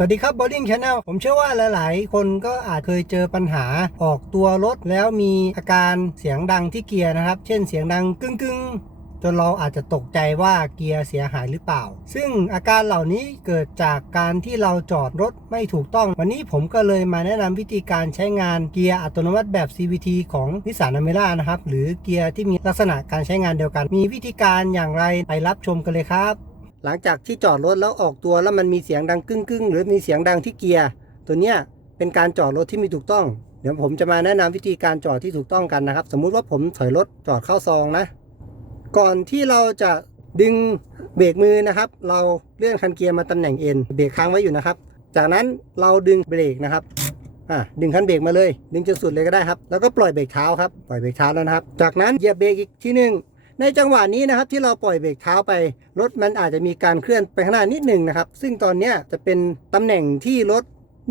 สวัสดีครับ Boarding Channel ผมเชื่อว่าหลาย ๆ คนก็อาจเคยเจอปัญหาออกตัวรถแล้วมีอาการเสียงดังที่เกียร์นะครับ เช่นเสียงดังกึ้งกึ้งๆจนเราอาจจะตกใจว่าเกียร์เสียหายหรือเปล่า ซึ่งอาการเหล่านี้เกิดจากการที่เราจอดรถไม่ถูกต้อง วันนี้ผมก็เลยมาแนะนำวิธีการใช้งานเกียร์อัตโนมัติแบบ CVT ของนิสสันอเมร่านะครับ หรือเกียร์ที่มีลักษณะการใช้งานเดียวกัน มีวิธีการอย่างไรไปรับชมกันเลยครับ หลังจากที่จอดรถแล้วออกตัวแล้วมันมีเสียงดังกึ้งกึ้งๆหรือมีเสียงดังที่เกียร์ตัวเนี้ยเป็นการจอดรถที่ม่ถูกต้อง เดี๋ยวผมจะมาแนะนำวิธีการจอดที่ถูกต้องกันนะครับ สมมุติว่าผมถอยรถจอดเข้าซองนะ ก่อนที่เราจะดึงเบรกมือนะครับ เราเลื่อนคันเกียร์มาตำแหน่ง N เบรกค้างไว้อยู่นะครับ จากนั้นเราดึงเบรกนะครับอะดึงคันเบรกมาเลย ดึงจนสุดเลยก็ได้ครับ แล้วก็ปล่อยเบรกเท้าครับ ปล่อยเบรกเท้าแล้วนะครับ จากนั้นเหยียบเบรกอีกทีหนึ่ง ในจังหวะนี้นะครับที่เราปล่อยเบรกเท้าไปรถมันอาจจะมีการเคลื่อนไปข้างหน้านิดหนึ่งนะครับ ซึ่งตอนนี้จะเป็นตำแหน่งที่รถ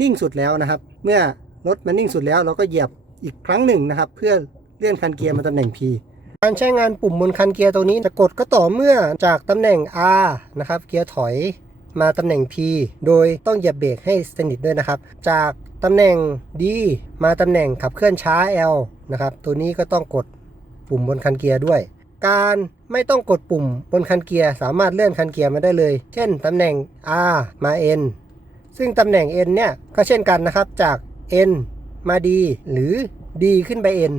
นิ่งสุดแล้วนะครับ เมื่อรถมันนิ่งสุดแล้วเราก็เหยียบอีกครั้งหนึ่งนะครับ เพื่อเลื่อนคันเกียร์มาตำแหน่ง P การใช้งานปุ่มบนคันเกียร์ตัวนี้จะกดก็ต่อเมื่อจากตำแหน่ง R นะครับเกียร์ถอยมาตำแหน่ง P โดยต้องเหยียบเบรกให้สนิทด้วยนะครับ จากตำแหน่ง D มาตำแหน่งขับเคลื่อนช้า L นะครับตัวนี้ก็ต้องกดปุ่มบนคันเกียร์ด้วย การไม่ต้องกดปุ่มบนคันเกียร์สามารถเลื่อนคันเกียร์มาได้เลย เช่นตำแหน่ง R มา N ซึ่งตำแหน่ง N เนี่ยก็เช่นกันนะครับจาก N มา D หรือ D ขึ้นไป N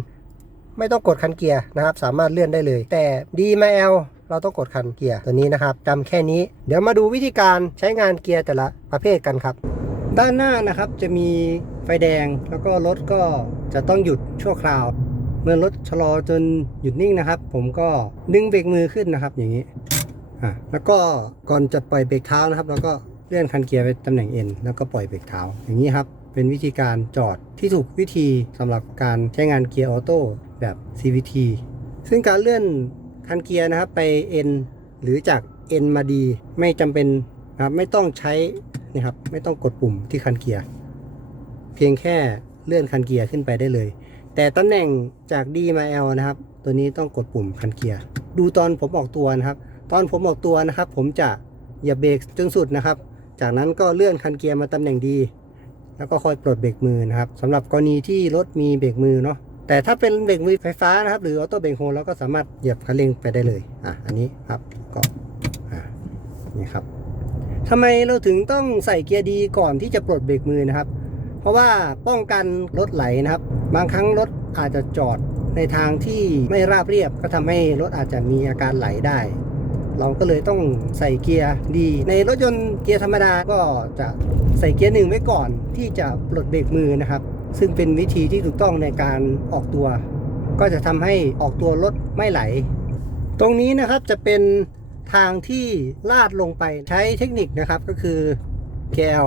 ไม่ต้องกดคันเกียร์นะครับ สามารถเลื่อนได้เลย แต่ D มา L เราต้องกดคันเกียร์ตัวนี้นะครับจำแค่นี้ เดี๋ยวมาดูวิธีการใช้งานเกียร์แต่ละประเภทกันครับ ด้านหน้านะครับจะมีไฟแดงแล้วก็รถก็จะต้องหยุดชั่วคราว เมื่อรถชะลอจนหยุดนิ่งนะครับ ผมก็ดึงเบรกมือขึ้นนะครับ อย่างนี้อะแล้วก็ก่อนจะปล่อยเบรกเท้านะครับ แล้วก็เลื่อนคันเกียร์ไปตำแหน่ง N แล้วก็ปล่อยเบรกเท้า อย่างนี้ครับ เป็นวิธีการจอดที่ถูกวิธีสำหรับการใช้งานเกียร์ออโต้แบบ CVT ซึ่งการเลื่อนคันเกียร์นะครับไป N หรือจาก N มา D ไม่จำเป็นนะครับไม่ต้องใช้นี่ครับไม่ต้องกดปุ่มที่คันเกียร์เพียงแค่เลื่อนคันเกียร์ขึ้นไปได้เลย แต่ตำแหน่งจาก D มา L นะครับ ตัวนี้ต้องกดปุ่มคันเกียร์ดูตอนผมออกตัวนะครับ ตอนผมออกตัวนะครับ ผมจะอย่าเบรกจนสุดนะครับ จากนั้นก็เลื่อนคันเกียร์มาตำแหน่ง D แล้วก็คอยปลดเบรกมือนะครับสำหรับกรณีที่รถมีเบรกมือเนาะแต่ถ้าเป็นเบรกมือไฟฟ้านะครับ หรือออโต้เบรกโฮเราก็สามารถเหยียบคันเร่งไปได้เลยอะอันนี้ครับก็อะนี่ครับทำไมเราถึงต้องใส่เกียร์ดีก่อนที่จะปลดเบรกมือนะครับ เพราะว่าป้องกันรถไหลนะครับ บางครั้งรถอาจจะจอดในทางที่ไม่ราบเรียบก็ทำให้รถอาจจะมีอาการไหลได้ เราก็เลยต้องใส่เกียร์ดี ในรถยนต์เกียร์ธรรมดาก็จะใส่เกียร์หนึ่งไว้ก่อนที่จะปลดเบรกมือนะครับ ซึ่งเป็นวิธีที่ถูกต้องในการออกตัว ก็จะทำให้ออกตัวรถไม่ไหล ตรงนี้นะครับจะเป็นทางที่ลาดลงไปใช้เทคนิคนะครับก็คือแกล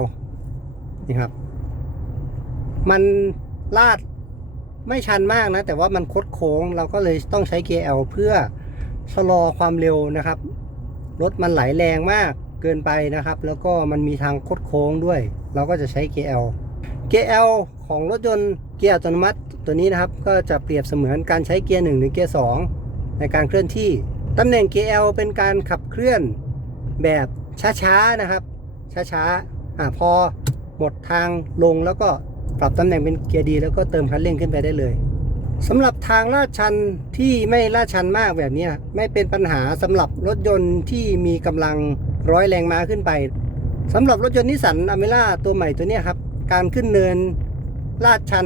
นี่ครับ มันลาดไม่ชันมากนะ แต่ว่ามันคดโค้ง เราก็เลยต้องใช้ KL เพื่อชะลอความเร็วนะครับ รถมันไหลแรงมากเกินไปนะครับ แล้วก็มันมีทางคดโค้งด้วย เราก็จะใช้ KL KL ของรถยนต์เกียร์อัตโนมัติตัวนี้นะครับ ก็จะเปรียบเสมือนการใช้เกียร์1หรือเกียร์2ในการเคลื่อนที่ตำแหน่ง KL เป็นการขับเคลื่อนแบบช้าๆนะครับ ช้าๆอะพอหมดทางลงแล้วก็ ปรับตำแหน่งเป็นเกียร์ดีแล้วก็เติมคันเร่งขึ้นไปได้เลยสำหรับทางลาดชันที่ไม่ลาดชันมากแบบนี้ไม่เป็นปัญหาสำหรับรถยนต์ที่มีกำลังร้อยแรงม้าขึ้นไปสำหรับรถยนต์นิสสันอเมร่าตัวใหม่ตัวนี้ครับ การขึ้นเนินลาดชัน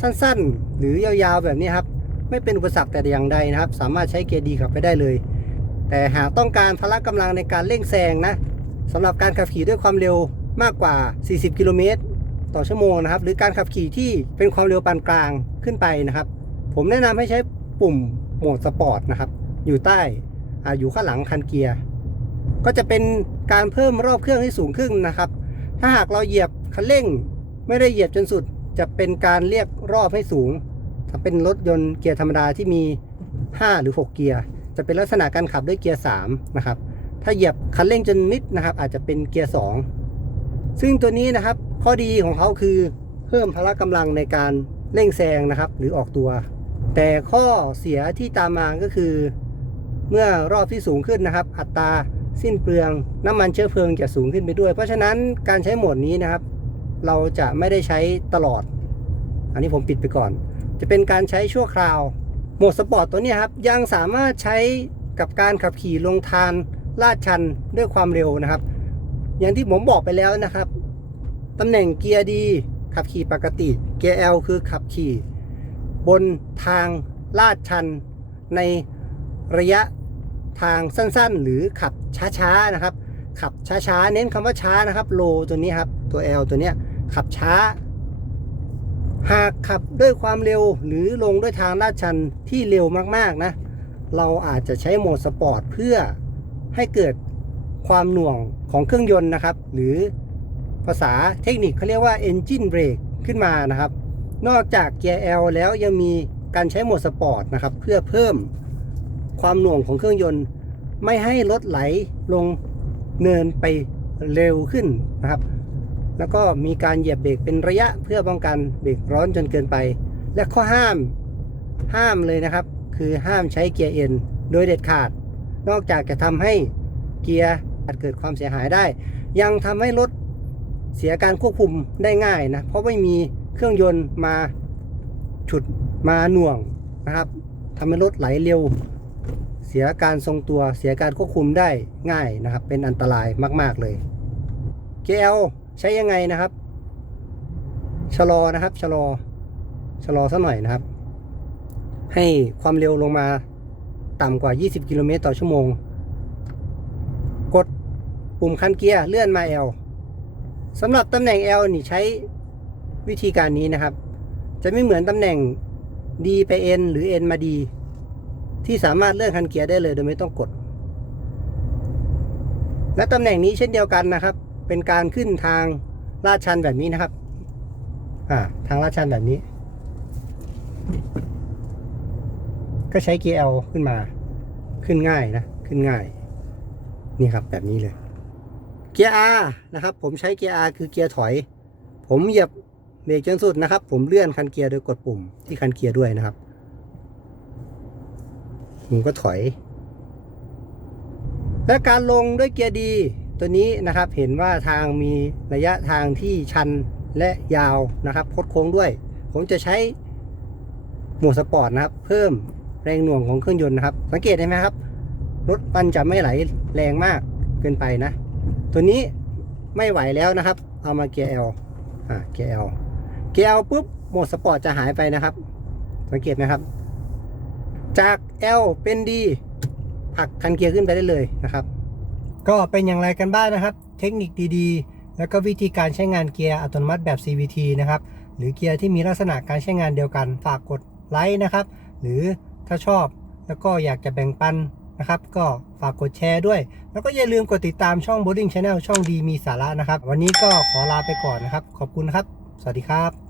สั้นๆ หรือยาวๆแบบนี้ครับไม่เป็นอุปสรรคแต่อย่างใดนะครับ สามารถใช้เกียร์ดีขับไปได้เลย แต่หากต้องการพละกำลังในการเร่งแซงนะสำหรับการขับขี่ด้วยความเร็วมากกว่า 40 กิโลเมตร ต่อชั่วโมงนะครับ หรือการขับขี่ที่เป็นความเร็วปานกลางขึ้นไปนะครับ ผมแนะนำให้ใช้ปุ่มโหมดสปอร์ตนะครับ อยู่ใต้อาอยู่ข้างหลังคันเกียร์ ก็จะเป็นการเพิ่มรอบเครื่องให้สูงขึ้นนะครับ ถ้าหากเราเหยียบคันเร่ง ไม่ได้เหยียบจนสุด จะเป็นการเรียกรอบให้สูง ถ้าเป็นรถยนต์เกียร์ธรรมดาที่มี 5 หรือ 6 เกียร์ จะเป็นลักษณะการขับด้วยเกียร์3นะครับ ถ้าเหยียบคันเร่งจนมิดนะครับ อาจจะเป็นเกียร์2 ซึ่งตัวนี้นะครับข้อดีของเขาคือเพิ่มพละกำลังในการเร่งแซงนะครับ หรือออกตัว แต่ข้อเสียที่ตามมาก็คือ เมื่อรอบที่สูงขึ้นนะครับ อัตราสิ้นเปลืองน้ำมันเชื้อเพลิงจะสูงขึ้นไปด้วย เพราะฉะนั้นการใช้โหมดนี้นะครับ เราจะไม่ได้ใช้ตลอด อันนี้ผมปิดไปก่อน จะเป็นการใช้ชั่วคราวโหมดสปอร์ตตัวนี้ครับยังสามารถใช้กับการขับขี่ลงทานลาดชันด้วยความเร็วนะครับ อย่างที่ผมบอกไปแล้วนะครับตำแหน่งเกียร์ดีขับขี่ปกติ เกียร์ L คือขับขี่ บนทางลาดชัน ในระยะทางสั้นๆ หรือขับช้าๆนะครับ ขับช้าๆ เน้นคำว่าช้านะครับโลตัวนี้ครับ ตัว L ตัวเนี้ยขับช้า หากขับด้วยความเร็วหรือลงด้วยทางลาดชันที่เร็วมากๆนะ เราอาจจะใช้โหมดสปอร์ตเพื่อให้เกิด ความหน่วงของเครื่องยนต์นะครับ หรือภาษาเทคนิคเขาเรียกว่า engine brake ขึ้นมานะครับ นอกจากเกียร์ L แล้วยังมีการใช้โหมดสปอร์ตนะครับ เพื่อเพิ่มความหน่วงของเครื่องยนต์ ไม่ให้รถไหลลงเนินไปเร็วขึ้นนะครับ แล้วก็มีการเหยียบเบรกเป็นระยะเพื่อป้องกันเบรกร้อนจนเกินไป และข้อห้ามห้ามเลยนะครับ คือห้ามใช้เกียร์เอ็นโดยเด็ดขาด นอกจากจะทำให้เกียร์ อาจเกิดความเสียหายได้ ยังทำให้รถเสียการควบคุมได้ง่ายนะ เพราะไม่มีเครื่องยนต์มาฉุดมาหน่วงนะครับทำให้รถไหลเร็ว เสียการทรงตัวเสียการควบคุมได้ง่ายนะครับ เป็นอันตรายมาก ๆเลย GL ใช้ยังไงนะครับ ชะลอนะครับ ชะลอ ชะลอสักหน่อยนะครับ ให้ความเร็วลงมาต่ำกว่า 20 กิโลเมตรต่อชั่วโมง ปุ่มคันเกียร์เลื่อนมา L สำหรับตำแหน่ง L นี่ใช้วิธีการนี้นะครับ จะไม่เหมือนตำแหน่ง D ไป N หรือ N มา D ที่สามารถเลื่อนคันเกียร์ได้เลยโดยไม่ต้องกด และตำแหน่งนี้เช่นเดียวกันนะครับ เป็นการขึ้นทางลาดชันแบบนี้นะครับ อ่า ทางลาดชันแบบนี้ ก็ใช้เกียร์ L ขึ้นมา ขึ้นง่ายนะ ขึ้นง่าย นี่ครับแบบนี้เลย เกียร์ R นะครับ ผมใช้เกียร์ R คือเกียร์ถอย ผมเหยียบเบรกจนสุดนะครับ ผมเลื่อนคันเกียร์โดยกดปุ่มที่คันเกียร์ด้วยนะครับ ผมก็ถอย และการลงด้วยเกียร์ดีตัวนี้นะครับเห็นว่าทางมีระยะทางที่ชันและยาวนะครับคดโค้งด้วย ผมจะใช้โหมดสปอร์ตนะครับ เพิ่มแรงหน่วงของเครื่องยนต์นะครับ สังเกตได้ไหมครับ รถมันจะไม่ไหลแรงมากเกินไปนะ ตัวนี้ไม่ไหวแล้วนะครับ เอามาเกียร์ L อ่าเกียร์ L เกียร์ L ปุ๊บโหมดสปอร์ตจะหายไปนะครับ สังเกตไหมครับ จาก L เป็น D ผลักคันเกียร์ขึ้นไปได้เลยนะครับ ก็เป็นอย่างไรกันบ้างนะครับ เทคนิคดีๆ แล้วก็วิธีการใช้งานเกียร์อัตโนมัติแบบ CVT นะครับ หรือเกียร์ที่มีลักษณะการใช้งานเดียวกัน ฝากกดไลค์นะครับ หรือถ้าชอบแล้วก็อยากจะแบ่งปัน นะครับ ก็ฝากกดแชร์ด้วย แล้วก็อย่าลืมกดติดตามช่อง Boarding Channel ช่องดีมีสาระนะครับ วันนี้ก็ขอลาไปก่อนนะครับ ขอบคุณครับ สวัสดีครับ